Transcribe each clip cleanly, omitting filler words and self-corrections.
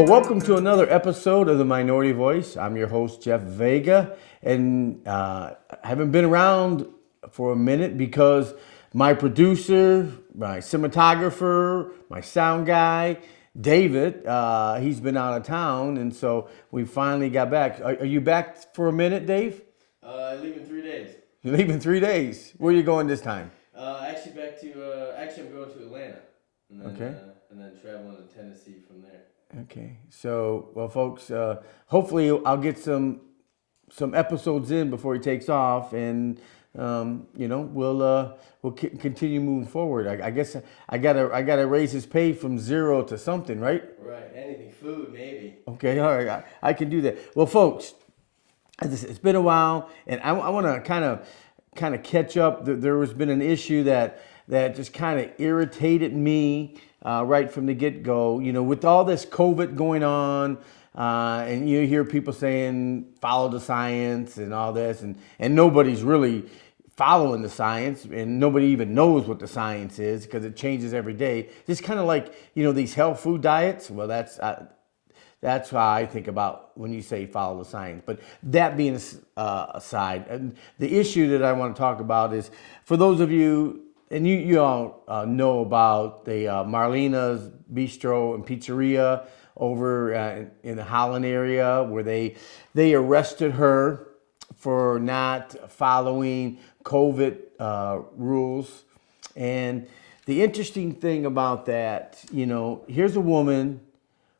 Well, welcome to another episode of The Minority Voice. I'm your host, Jeff Vega, and I haven't been around for a minute because my producer, my cinematographer, my sound guy, David, he's been out of town, and so we finally got back. Are you back for a minute, Dave? I leave in 3 days. You're leaving 3 days. Where are you going this time? Actually, back to actually, I'm going to Atlanta, and then Okay. and then traveling to Tennessee from there. Okay. So, well, folks, hopefully I'll get some episodes in before he takes off, and we'll continue moving forward. I guess I gotta raise his pay from 0 to something, right? Right. Anything, food, maybe. Okay. All right. I can do that. Well, folks, it's been a while, and I want to kind of catch up. There has been an issue that just kind of irritated me right from the get-go. You know, with all this COVID going on, and you hear people saying follow the science and all this, and nobody's really following the science, and nobody even knows what the science is because it changes every day. Just kind of like, these health food diets. Well, that's how I think about when you say follow the science. But that being aside, and the issue that I want to talk about is for those of you, and you all know about the Marlena's Bistro and Pizzeria over in the Holland area, where they arrested her for not following COVID rules. And the interesting thing about that, here's a woman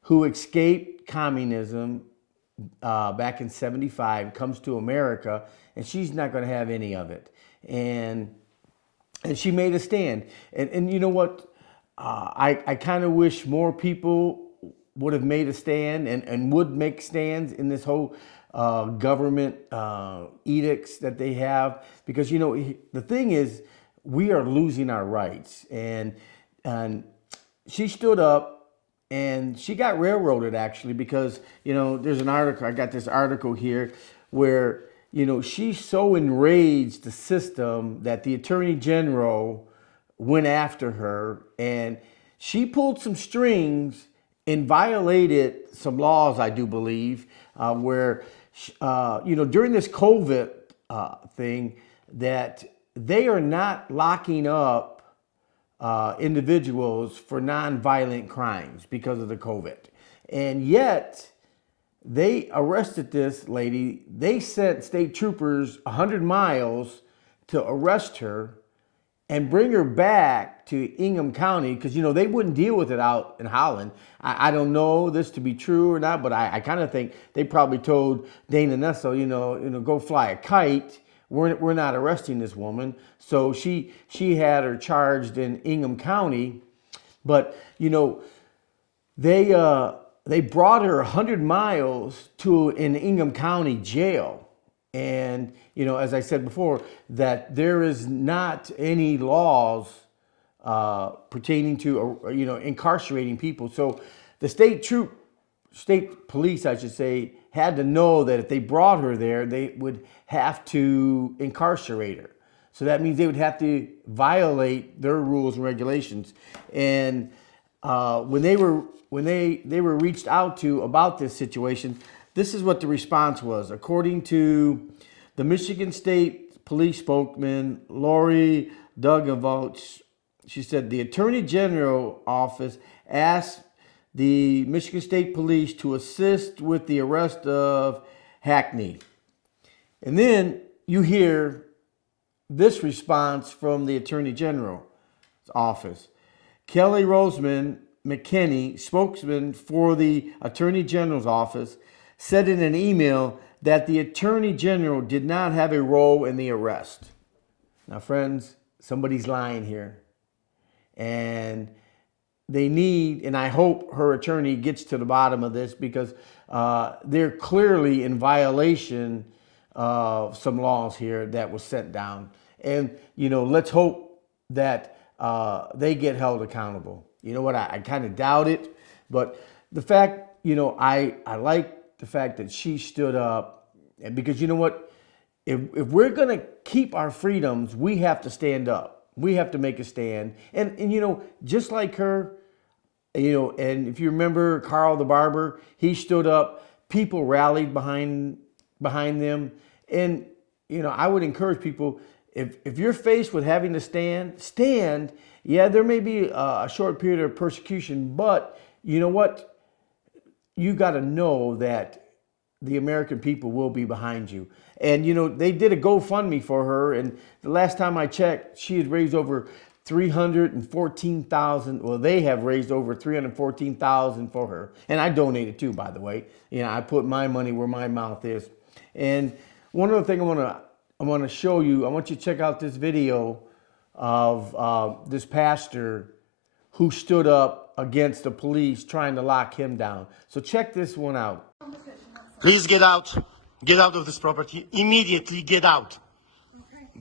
who escaped communism back in '75, comes to America, and she's not going to have any of it. And she made a stand. And you know what? I kind of wish more people would have made a stand and would make stands in this whole government edicts that they have. Because, the thing is, we are losing our rights. And she stood up, and she got railroaded, actually, because, there's an article, I got this article here where, she so enraged the system that the Attorney General went after her, and she pulled some strings and violated some laws, I do believe, where, during this COVID thing, that they are not locking up individuals for nonviolent crimes because of the COVID. And yet, they arrested this lady. They sent state troopers 100 miles to arrest her and bring her back to Ingham County because, they wouldn't deal with it out in Holland. I don't know this to be true or not, but I kind of think they probably told Dana Nessel, go fly a kite. We're not arresting this woman. So she had her charged in Ingham County, but they brought her 100 miles to an Ingham County jail. And, as I said before, that there is not any laws pertaining to, incarcerating people. So the state police, I should say, had to know that if they brought her there, they would have to incarcerate her. So that means they would have to violate their rules and regulations. And when they were reached out to about this situation, this is what the response was. According to the Michigan State Police spokesman, Lori Duggenvolch, she said the Attorney General office asked the Michigan State Police to assist with the arrest of Hackney. And then you hear this response from the Attorney General's office. Kelly Roseman McKinney, spokesman for the Attorney General's office, said in an email that the Attorney General did not have a role in the arrest. Now, friends, somebody's lying here. And they need, and I hope her attorney gets to the bottom of this, because they're clearly in violation of some laws here that was sent down. And, let's hope that they get held accountable. You know what? I kind of doubt it, but the fact, I like the fact that she stood up, and because you know what? If we're going to keep our freedoms, we have to stand up. We have to make a stand. And just like her, You know, and if you remember Carl the barber, he stood up. People rallied behind them, and you know, I would encourage people, if you're faced with having to stand. Yeah, there may be a short period of persecution, but you know what? You got to know that the American people will be behind you. And you know, they did a GoFundMe for her, and the last time I checked, she had raised over 314,000. Well, they have raised over 314,000 for her, and I donated too, by the way. You know, I put my money where my mouth is. And one other thing I want to show you. I want you to check out this video of this pastor who stood up against the police trying to lock him down. So check this one out. Please get out. Get out of this property. Immediately get out.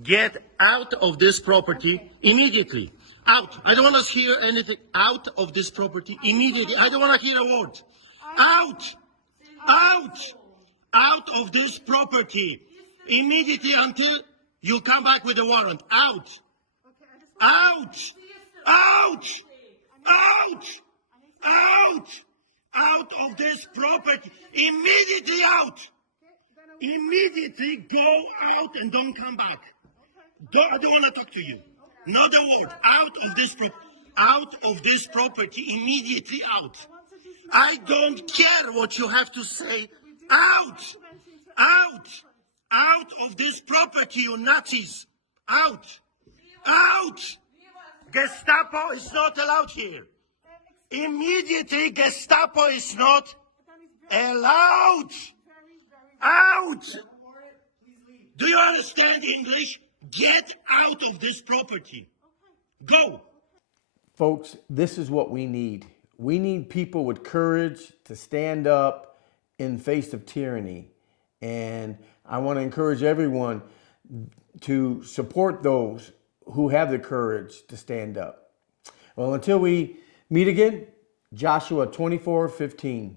Get out of this property immediately. Out. I don't want to hear anything. Out of this property immediately. I don't want to hear a word. Out. Out. Out of this property immediately until you come back with a warrant. Out. Out. Out. Out. Out. Out of this property. Immediately out. Immediately go out and don't come back. I don't want to talk to you. Not a word. Out of this property. Immediately out. I don't care what you have to say. Out. Out. Out of this property, you Nazis. Out. Out. Gestapo is not allowed here. Immediately, Gestapo is not allowed. Out. Do you understand English? Get out of this property. Go. Folks, this is what we need. We need people with courage to stand up in face of tyranny. And I want to encourage everyone to support those who have the courage to stand up. Well, until we meet again, Joshua 24:15.